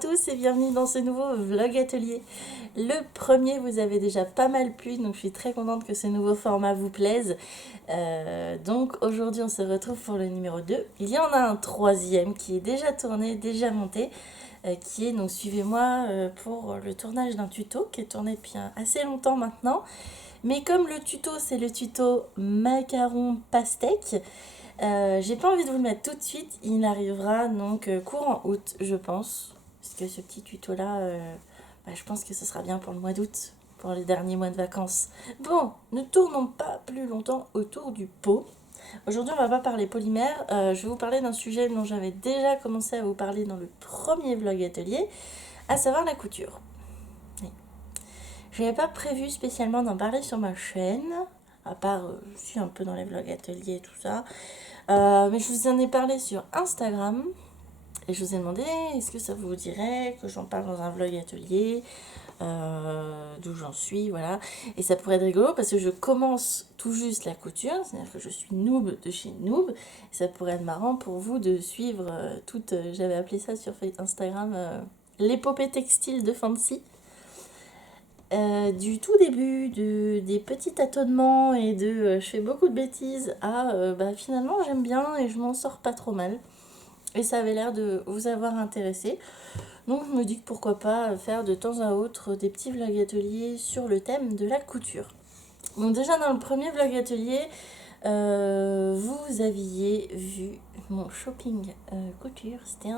tous et bienvenue dans ce nouveau vlog atelier. Le premier vous avait déjà pas mal plu, donc je suis très contente que ce nouveau format vous plaise. Donc aujourd'hui on se retrouve pour le numéro 2. Il y en a un troisième qui est déjà tourné, déjà monté, qui est donc suivez-moi pour le tournage d'un tuto qui est tourné depuis assez longtemps maintenant. Mais comme le tuto c'est le tuto macaron pastèque, j'ai pas envie de vous le mettre tout de suite, il arrivera donc courant août je pense, parce que ce petit tuto là, je pense que ce sera bien pour le mois d'août, pour les derniers mois de vacances. Bon, ne tournons pas plus longtemps autour du pot. Aujourd'hui on va pas parler polymère, je vais vous parler d'un sujet dont j'avais déjà commencé à vous parler dans le premier vlog atelier, à savoir la couture. Oui. Je n'avais pas prévu spécialement d'en parler sur ma chaîne, à part je suis un peu dans les vlogs ateliers et tout ça. Mais je vous en ai parlé sur Instagram et je vous ai demandé est-ce que ça vous dirait que j'en parle dans un vlog atelier, d'où j'en suis, voilà. Et ça pourrait être rigolo parce que je commence tout juste la couture, c'est-à-dire que je suis noob de chez noob. Et ça pourrait être marrant pour vous de suivre toute, j'avais appelé ça sur Instagram, l'épopée textile de Fancy. Du tout début, des petits tâtonnements et de je fais beaucoup de bêtises à finalement j'aime bien et je m'en sors pas trop mal. Et ça avait l'air de vous avoir intéressé. Donc je me dis que pourquoi pas faire de temps à autre des petits vlogs ateliers sur le thème de la couture. Donc déjà dans le premier vlog atelier, vous aviez vu mon shopping couture. C'était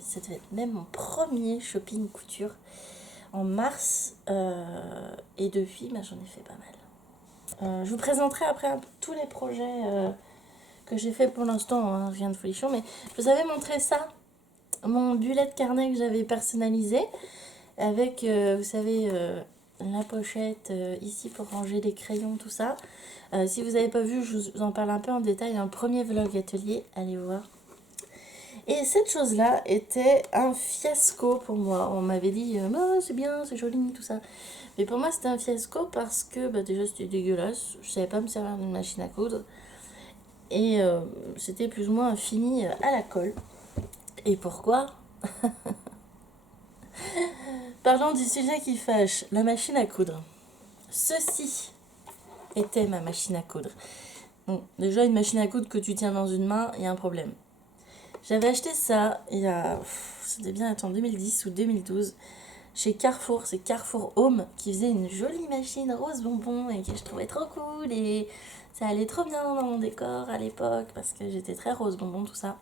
c'était même mon premier shopping couture. En mars, et depuis j'en ai fait pas mal. Je vous présenterai après tous les projets que j'ai fait pour l'instant, hein, rien de folichon, mais je vous avais montré ça, mon bullet carnet que j'avais personnalisé avec vous savez la pochette ici pour ranger les crayons, tout ça. Si vous n'avez pas vu, je vous en parle un peu en détail dans le premier vlog atelier, allez voir. Et cette chose-là était un fiasco pour moi. On m'avait dit oh, c'est bien, c'est joli, tout ça. Mais pour moi, c'était un fiasco parce que déjà c'était dégueulasse. Je savais pas me servir d'une machine à coudre. Et c'était plus ou moins fini à la colle. Et pourquoi? Parlons du sujet qui fâche, la machine à coudre. Ceci était ma machine à coudre. Bon, déjà, une machine à coudre que tu tiens dans une main, il y a un problème. J'avais acheté ça il y a, c'était bien en 2010 ou 2012, chez Carrefour. C'est Carrefour Home qui faisait une jolie machine rose bonbon et que je trouvais trop cool. Et ça allait trop bien dans mon décor à l'époque parce que j'étais très rose bonbon, tout ça.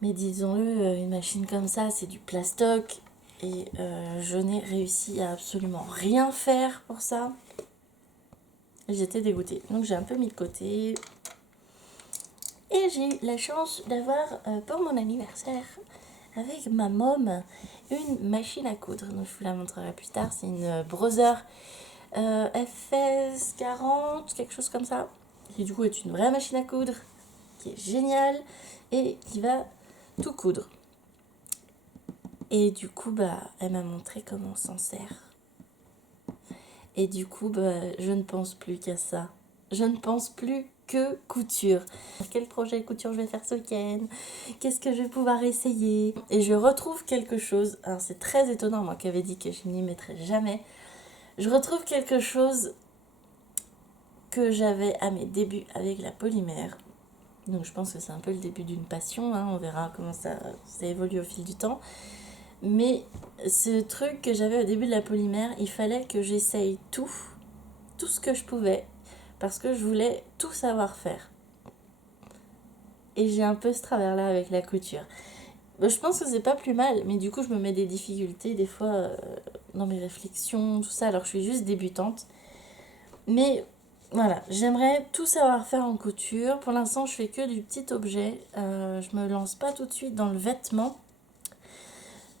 Mais disons-le, une machine comme ça, c'est du plastoc. Et je n'ai réussi à absolument rien faire pour ça. J'étais dégoûtée. Donc j'ai un peu mis de côté. Et j'ai eu la chance d'avoir pour mon anniversaire avec ma môme une machine à coudre. Donc je vous la montrerai plus tard. C'est une Brother FS 40, quelque chose comme ça. Qui du coup est une vraie machine à coudre, qui est géniale et qui va tout coudre. Et du coup, elle m'a montré comment on s'en sert. Et du coup, je ne pense plus qu'à ça. Je ne pense plus que couture. Quel projet couture je vais faire ce week-end? Qu'est-ce que je vais pouvoir essayer? Et je retrouve quelque chose. Alors c'est très étonnant, moi qui avais dit que je n'y mettrais jamais. Je retrouve quelque chose que j'avais à mes débuts avec la polymère. Donc je pense que c'est un peu le début d'une passion. Hein. On verra comment ça évolue au fil du temps. Mais ce truc que j'avais au début de la polymère, il fallait que j'essaye tout ce que je pouvais, parce que je voulais tout savoir faire. Et j'ai un peu ce travers-là avec la couture. Je pense que c'est pas plus mal, mais du coup je me mets des difficultés des fois dans mes réflexions, tout ça, alors je suis juste débutante. Mais voilà, j'aimerais tout savoir faire en couture. Pour l'instant je fais que du petit objet, je me lance pas tout de suite dans le vêtement.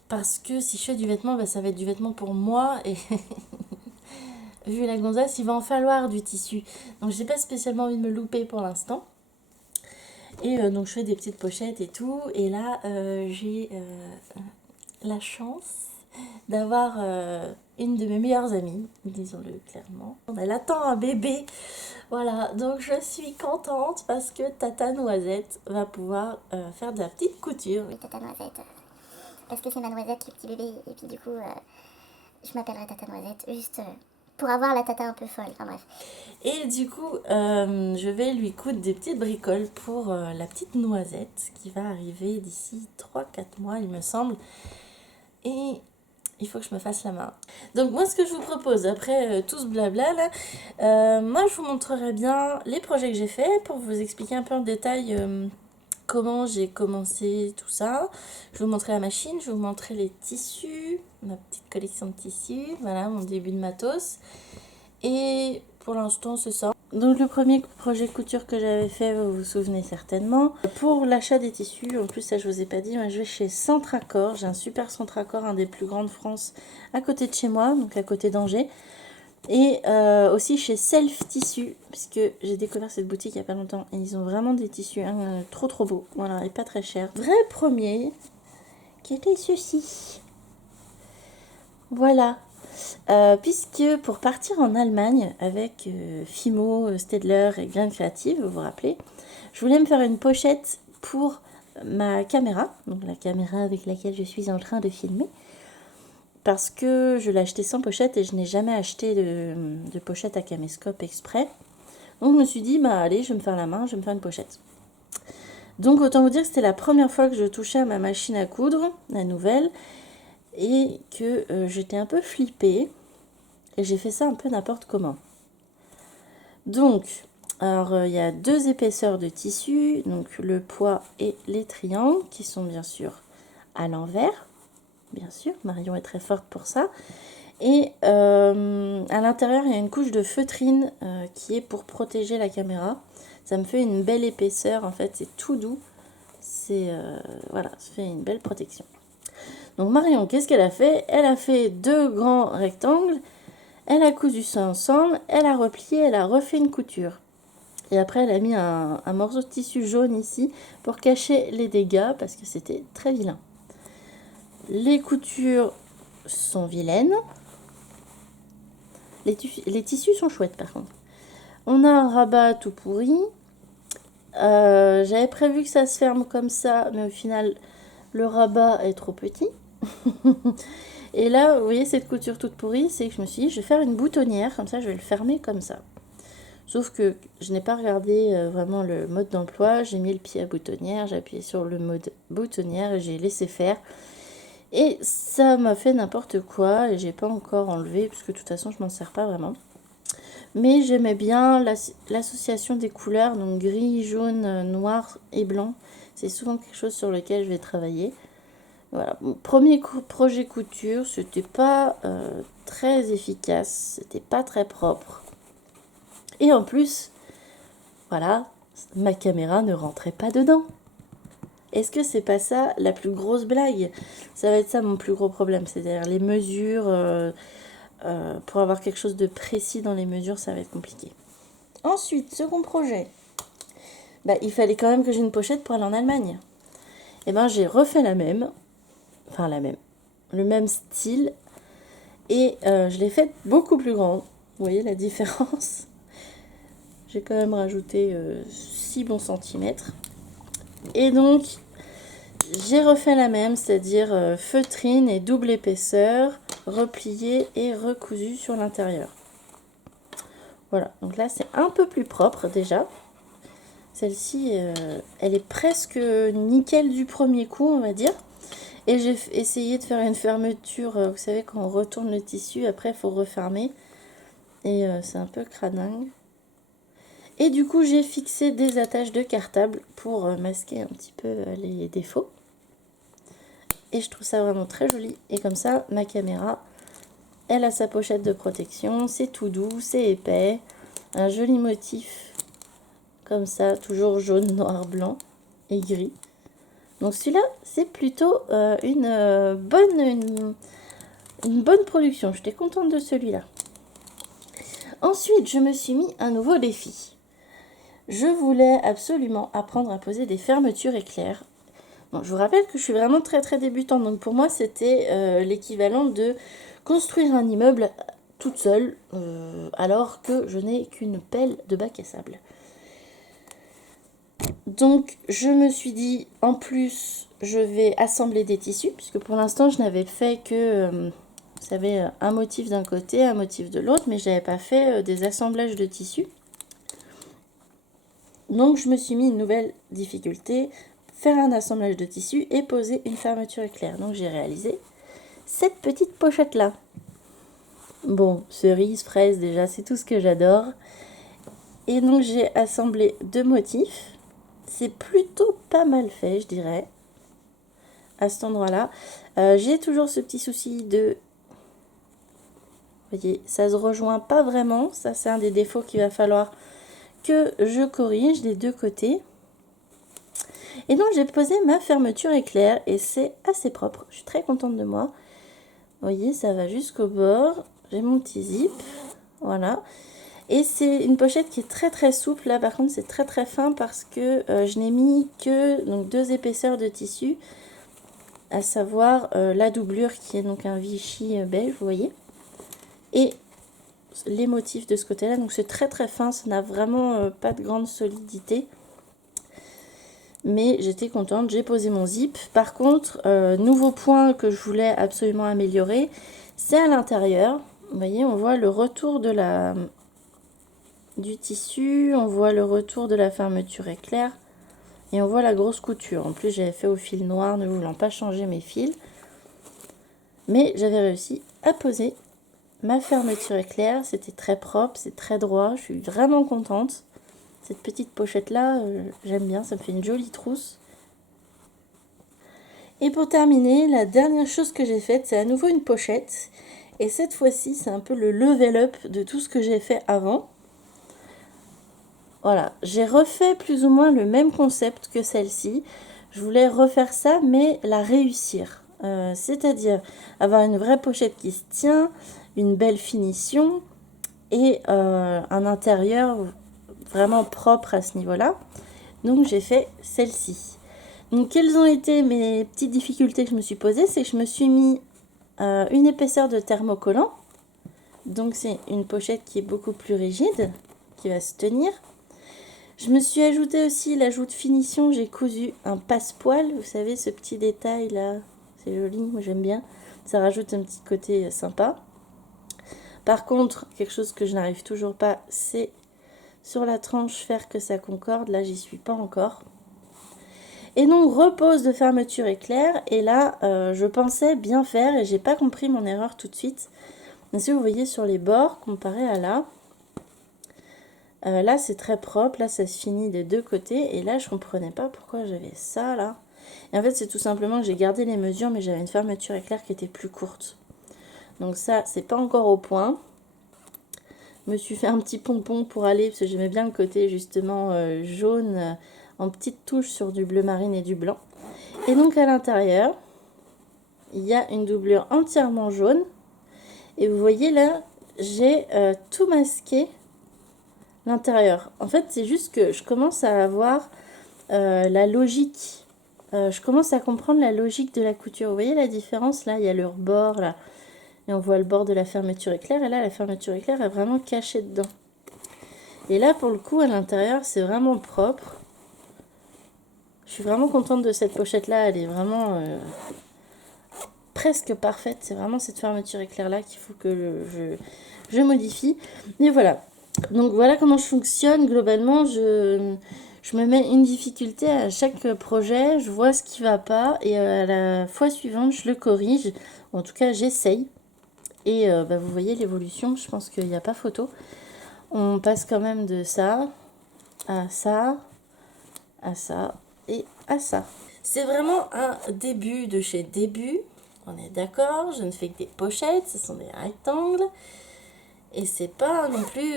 Parce que si je fais du vêtement, ça va être du vêtement pour moi. Et vu la gonzesse, il va en falloir du tissu. Donc j'ai pas spécialement envie de me louper pour l'instant. Et donc je fais des petites pochettes et tout. Et là, j'ai la chance d'avoir une de mes meilleures amies, disons-le clairement. Elle attend un bébé. Voilà, donc je suis contente parce que Tata Noisette va pouvoir faire de la petite couture. Oui, Tata Noisette. parce que c'est ma noisette, le petit bébé, et puis du coup, je m'appellerai Tata Noisette, juste pour avoir la tata un peu folle, enfin bref. Et du coup, je vais lui coudre des petites bricoles pour la petite Noisette qui va arriver d'ici 3-4 mois, il me semble. Et il faut que je me fasse la main. Donc moi, ce que je vous propose, après tout ce blabla là, moi je vous montrerai bien les projets que j'ai faits pour vous expliquer un peu en détail comment j'ai commencé tout ça. Je vais vous montrer la machine, je vais vous montrer les tissus, ma petite collection de tissus, voilà mon début de matos. Et pour l'instant, c'est ça. Donc le premier projet couture que j'avais fait, vous vous souvenez certainement. Pour l'achat des tissus, en plus ça je vous ai pas dit, moi je vais chez Centracor. J'ai un super Centracor, un des plus grands de France, à côté de chez moi, donc à côté d'Angers. Et aussi chez Self Tissu, puisque j'ai découvert cette boutique il n'y a pas longtemps. Et ils ont vraiment des tissus trop trop beaux, voilà, et pas très chers. Vrai premier, qui était ceci. Voilà. Puisque pour partir en Allemagne avec Fimo, Stedler et Grain Creative, vous vous rappelez, je voulais me faire une pochette pour ma caméra, donc la caméra avec laquelle je suis en train de filmer, parce que je l'ai acheté sans pochette et je n'ai jamais acheté de pochette à caméscope exprès. Donc je me suis dit, bah allez, je vais me faire la main, je vais me faire une pochette. Donc autant vous dire que c'était la première fois que je touchais à ma machine à coudre, la nouvelle, et que j'étais un peu flippée. Et j'ai fait ça un peu n'importe comment. Donc, alors il y a 2 épaisseurs de tissu, donc le poids et les triangles, qui sont bien sûr à l'envers. Bien sûr, Marion est très forte pour ça. Et à l'intérieur, il y a une couche de feutrine qui est pour protéger la caméra. Ça me fait une belle épaisseur, en fait, c'est tout doux. C'est voilà, ça fait une belle protection. Donc Marion, qu'est-ce qu'elle a fait? Elle a fait 2 grands rectangles. Elle a cousu ça ensemble, elle a replié, elle a refait une couture. Et après, elle a mis un morceau de tissu jaune ici pour cacher les dégâts parce que c'était très vilain. Les coutures sont vilaines. Les tissus sont chouettes par contre. On a un rabat tout pourri. J'avais prévu que ça se ferme comme ça, mais au final, le rabat est trop petit. Et là, vous voyez cette couture toute pourrie, c'est que je me suis dit, je vais faire une boutonnière, comme ça je vais le fermer comme ça. Sauf que je n'ai pas regardé vraiment le mode d'emploi, j'ai mis le pied à boutonnière, j'ai appuyé sur le mode boutonnière et j'ai laissé faire. Et ça m'a fait n'importe quoi et j'ai pas encore enlevé, parce que de toute façon je m'en sers pas vraiment. Mais j'aimais bien l'association des couleurs, donc gris, jaune, noir et blanc. C'est souvent quelque chose sur lequel je vais travailler. Voilà, mon premier projet couture, c'était pas très efficace, c'était pas très propre. Et en plus, voilà, ma caméra ne rentrait pas dedans. Est-ce que c'est pas ça la plus grosse blague? Ça va être ça mon plus gros problème, c'est-à-dire les mesures, pour avoir quelque chose de précis dans les mesures, ça va être compliqué. Ensuite, second projet, bah, il fallait quand même que j'ai une pochette pour aller en Allemagne. Et ben j'ai refait la même, enfin la même, le même style, et je l'ai faite beaucoup plus grande. Vous voyez la différence? J'ai quand même rajouté 6 bons centimètres. Et donc, j'ai refait la même, c'est-à-dire feutrine et double épaisseur, repliée et recousue sur l'intérieur. Voilà, donc là c'est un peu plus propre déjà. Celle-ci, elle est presque nickel du premier coup, on va dire. Et j'ai essayé de faire une fermeture, vous savez, quand on retourne le tissu, après il faut refermer. Et c'est un peu cradingue. Et du coup, j'ai fixé des attaches de cartable pour masquer un petit peu les défauts. Et je trouve ça vraiment très joli. Et comme ça, ma caméra, elle a sa pochette de protection. C'est tout doux, c'est épais. Un joli motif comme ça, toujours jaune, noir, blanc et gris. Donc celui-là, c'est plutôt une bonne production. J'étais contente de celui-là. Ensuite, je me suis mis un nouveau défi. Je voulais absolument apprendre à poser des fermetures éclairs. Bon, je vous rappelle que je suis vraiment très très débutante, donc pour moi c'était l'équivalent de construire un immeuble toute seule, alors que je n'ai qu'une pelle de bac à sable. Donc je me suis dit, en plus, je vais assembler des tissus, puisque pour l'instant, je n'avais fait que, vous savez, un motif d'un côté, un motif de l'autre, mais je n'avais pas fait des assemblages de tissus. Donc je me suis mis une nouvelle difficulté, faire un assemblage de tissus et poser une fermeture éclair. Donc j'ai réalisé cette petite pochette-là. Bon, cerise, fraise, déjà, c'est tout ce que j'adore. Et donc j'ai assemblé 2 motifs. C'est plutôt pas mal fait, je dirais, à cet endroit-là. J'ai toujours ce petit souci de... Vous voyez, ça se rejoint pas vraiment. Ça, c'est un des défauts qu'il va falloir que je corrige des 2 côtés. Et donc, j'ai posé ma fermeture éclair et c'est assez propre. Je suis très contente de moi. Vous voyez, ça va jusqu'au bord. J'ai mon petit zip. Voilà. Et c'est une pochette qui est très très souple. Là, par contre, c'est très très fin parce que je n'ai mis que donc, 2 épaisseurs de tissu, à savoir la doublure qui est donc un Vichy beige, vous voyez, et les motifs de ce côté-là. Donc c'est très très fin, ça n'a vraiment pas de grande solidité. Mais j'étais contente, j'ai posé mon zip. Par contre, nouveau point que je voulais absolument améliorer, c'est à l'intérieur. Vous voyez, on voit le retour de du tissu, on voit le retour de la fermeture éclair et on voit la grosse couture. En plus, j'avais fait au fil noir, ne voulant pas changer mes fils. Mais j'avais réussi à poser ma fermeture éclair. C'était très propre, c'est très droit. Je suis vraiment contente. Cette petite pochette-là, j'aime bien. Ça me fait une jolie trousse. Et pour terminer, la dernière chose que j'ai faite, c'est à nouveau une pochette. Et cette fois-ci, c'est un peu le level up de tout ce que j'ai fait avant. Voilà, j'ai refait plus ou moins le même concept que celle-ci. Je voulais refaire ça, mais la réussir. C'est-à-dire avoir une vraie pochette qui se tient, une belle finition et un intérieur vraiment propre à ce niveau-là. Donc j'ai fait celle-ci. Donc quelles ont été mes petites difficultés que je me suis posées? C'est que je me suis mis une épaisseur de thermocollant. Donc c'est une pochette qui est beaucoup plus rigide, qui va se tenir. Je me suis ajouté aussi l'ajout de finition, j'ai cousu un passepoil, vous savez ce petit détail là, c'est joli, moi j'aime bien, ça rajoute un petit côté sympa. Par contre, quelque chose que je n'arrive toujours pas, c'est sur la tranche faire que ça concorde, là j'y suis pas encore. Et donc repose de fermeture éclair, et là je pensais bien faire et j'ai pas compris mon erreur tout de suite. Mais si vous voyez sur les bords, comparé à là, là c'est très propre, là ça se finit des 2 côtés et là je comprenais pas pourquoi j'avais ça là. Et en fait c'est tout simplement que j'ai gardé les mesures mais j'avais une fermeture éclair qui était plus courte. Donc ça c'est pas encore au point. Je me suis fait un petit pompon pour aller parce que j'aimais bien le côté justement jaune en petites touches sur du bleu marine et du blanc. Et donc à l'intérieur il y a une doublure entièrement jaune et vous voyez là j'ai tout masqué l'intérieur. En fait, c'est juste que je commence à avoir la logique. Je commence à comprendre la logique de la couture. Vous voyez la différence? Là, il y a le rebord, là. Et on voit le bord de la fermeture éclair. Et là, la fermeture éclair est vraiment cachée dedans. Et là, pour le coup, à l'intérieur, c'est vraiment propre. Je suis vraiment contente de cette pochette-là. Elle est vraiment presque parfaite. C'est vraiment cette fermeture éclair-là qu'il faut que je modifie. Et voilà. Donc voilà comment je fonctionne globalement. Je me mets une difficulté à chaque projet, je vois ce qui va pas et à la fois suivante je le corrige. En tout cas j'essaye. Et vous voyez l'évolution, je pense qu'il n'y a pas photo. On passe quand même de ça à ça, à ça et à ça. C'est vraiment un début de chez début. On est d'accord, je ne fais que des pochettes, ce sont des rectangles. Et c'est pas non plus,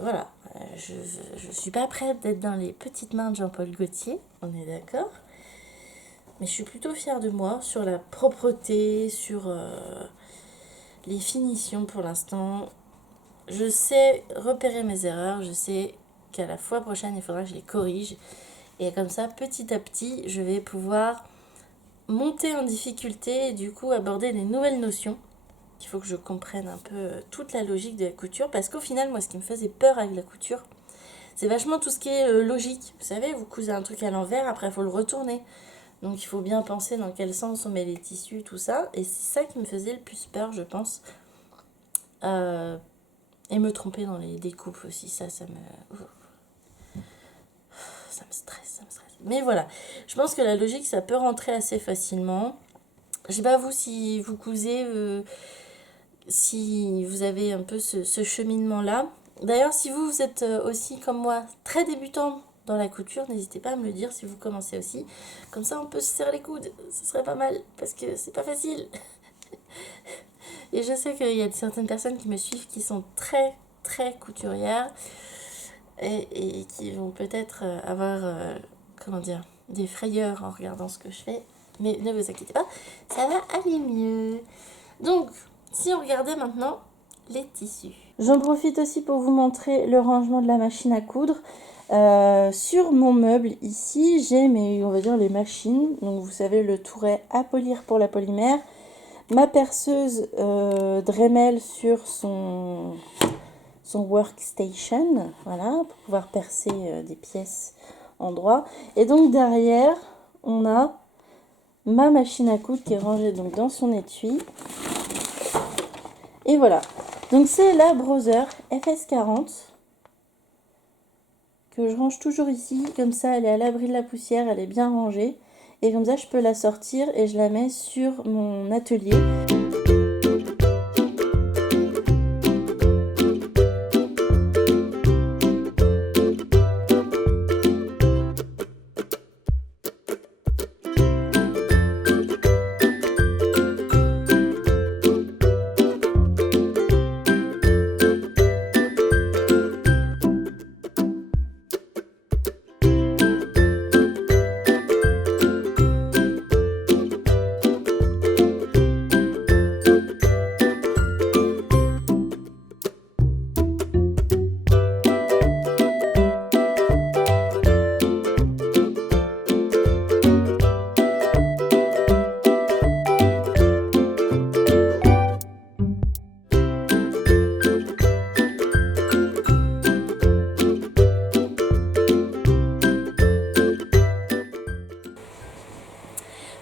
voilà, je suis pas prête d'être dans les petites mains de Jean-Paul Gaultier, on est d'accord. Mais je suis plutôt fière de moi sur la propreté, sur les finitions pour l'instant. Je sais repérer mes erreurs, je sais qu'à la fois prochaine, il faudra que je les corrige. Et comme ça, petit à petit, je vais pouvoir monter en difficulté et du coup aborder des nouvelles notions. Il faut que je comprenne un peu toute la logique de la couture parce qu'au final moi ce qui me faisait peur avec la couture C'est vachement tout ce qui est logique. Vous savez, vous cousez un truc à l'envers, après il faut le retourner. Donc il faut bien penser dans quel sens on met les tissus, tout ça. Et c'est ça qui me faisait le plus peur, je pense. Et me tromper dans les découpes aussi, ça me stresse, Mais voilà, je pense que la logique, ça peut rentrer assez facilement. Je sais pas vous, si vous cousez, si vous avez un peu ce cheminement-là. D'ailleurs, si vous êtes aussi, comme moi, très débutant dans la couture, n'hésitez pas à me le dire si vous commencez aussi. Comme ça, on peut se serrer les coudes, ce serait pas mal, parce que c'est pas facile. Et je sais qu'il y a certaines personnes qui me suivent qui sont très, très couturières et qui vont peut-être avoir, des frayeurs en regardant ce que je fais. Mais ne vous inquiétez pas, ça va aller mieux. Donc, si on regardait maintenant les tissus. J'en profite aussi pour vous montrer le rangement de la machine à coudre. Sur mon meuble ici, j'ai on va dire les machines. Donc vous savez, le touret à polir pour la polymère. Ma perceuse Dremel sur son workstation, voilà, pour pouvoir percer des pièces en droit. Et donc derrière, on a ma machine à coudre qui est rangée donc dans son étui. Et voilà, donc c'est la Brother FS40 que je range toujours ici, comme ça elle est à l'abri de la poussière, elle est bien rangée. Et comme ça, je peux la sortir et je la mets sur mon atelier.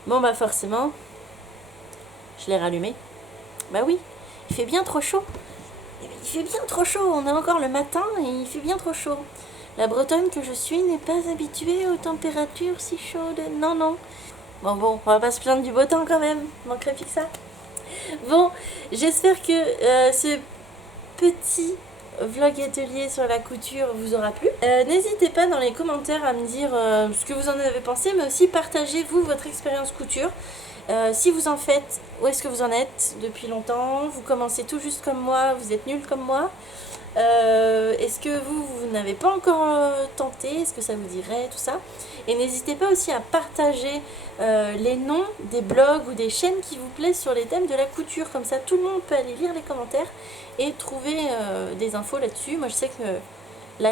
Bon bah forcément, je l'ai rallumé. Bah oui, il fait bien trop chaud. Il fait bien trop chaud, on est encore le matin et il fait bien trop chaud. La Bretonne que je suis n'est pas habituée aux températures si chaudes. Non, non. Bon, on va pas se plaindre du beau temps quand même. Manquerait plus que ça. Bon, j'espère que ce petit vlog atelier sur la couture vous aura plu. N'hésitez pas dans les commentaires à me dire ce que vous en avez pensé, mais aussi partagez-vous votre expérience couture. Si vous en faites, où est-ce que vous en êtes depuis longtemps? Vous commencez tout juste comme moi, vous êtes nul comme moi. Est-ce que vous n'avez pas encore tenté? Est-ce que ça vous dirait tout ça? Et n'hésitez pas aussi à partager les noms des blogs ou des chaînes qui vous plaisent sur les thèmes de la couture. Comme ça, tout le monde peut aller lire les commentaires et trouver des infos là-dessus. Moi, je sais que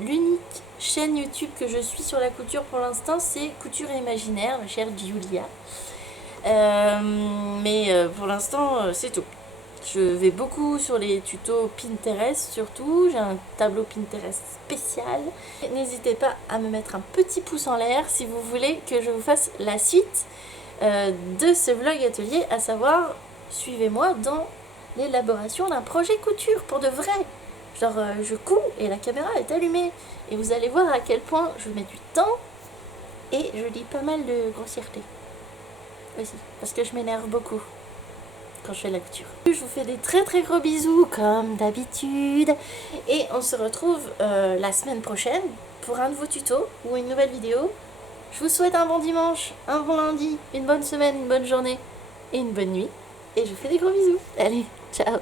l'unique chaîne YouTube que je suis sur la couture pour l'instant, c'est Couture et Imaginaire, ma chère Giulia. Mais pour l'instant, c'est tout. Je vais beaucoup sur les tutos Pinterest surtout, j'ai un tableau Pinterest spécial. N'hésitez pas à me mettre un petit pouce en l'air si vous voulez que je vous fasse la suite de ce vlog atelier, à savoir, suivez-moi dans l'élaboration d'un projet couture pour de vrai. Genre je couds et la caméra est allumée et vous allez voir à quel point je mets du temps et je dis pas mal de grossièreté aussi, parce que je m'énerve beaucoup quand je fais la couture. Je vous fais des très très gros bisous comme d'habitude et on se retrouve la semaine prochaine pour un nouveau tuto ou une nouvelle vidéo. Je vous souhaite un bon dimanche, un bon lundi, une bonne semaine, une bonne journée et une bonne nuit et je vous fais des gros bisous. Allez, ciao.